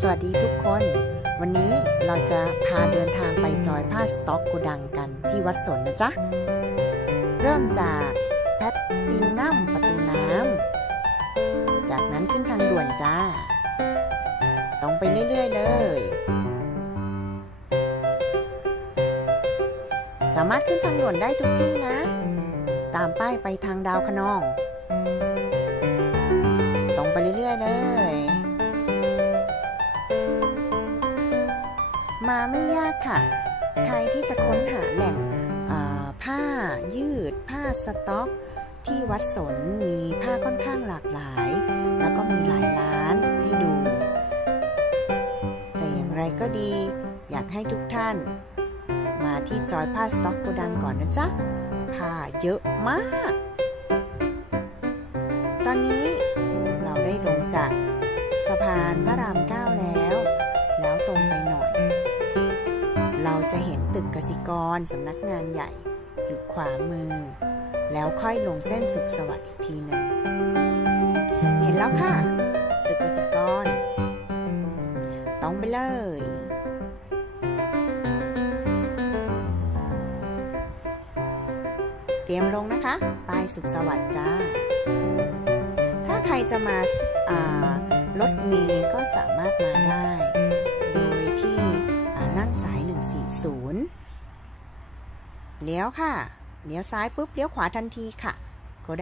สวัสดีทุกคน วันนี้เราจะพาเดินทางไปจอยผ้าสต็อกโกดังกันที่วัดสนนะจ๊ะ เริ่มจากแพทตินัมประตูน้ำ จากนั้นขึ้นทางด่วนจ้า ตรงไปเรื่อย ๆ เลย สามารถขึ้นทางด่วนได้ทุกที่นะ ตามป้ายไปทางดาวคะนอง ตรงไปเรื่อย ๆ เลย มาไม่ยากค่ะ ใครที่จะค้นหาแหล่งผ้ายืด ผ้าสต็อก ที่วัดสนมีผ้าค่อนข้างหลากหลาย แล้วก็มีหลายร้านให้ดู แต่อย่างไรก็ดี อยากให้ทุกท่าน มาที่จอยผ้าสต็อกโกดังก่อนนะจ๊ะ ผ้าเยอะมาก ตอนนี้เราได้ลงจากสะพานพระรามเก้าแล้ว แล้วตรงไปหน่อย จะเห็นตึกกสิกรสำนักงานใหญ่อยู่ขวามือ แล้วค่อยลงเส้นสุขสวัสดิ์อีกทีหนึ่ง เห็นแล้วค่ะ ตึกกสิกรตรงไปเลย เตรียมลงนะคะปลายสุขสวัสดิ์จ้า ถ้าใครจะมาอ่ารถเมล์ก็สามารถมาได้โด ศูนย์เลี้ยวค่ะ เลี้ยวซ้ายปุ๊บ เลี้ยวขวาทันทีค่ะ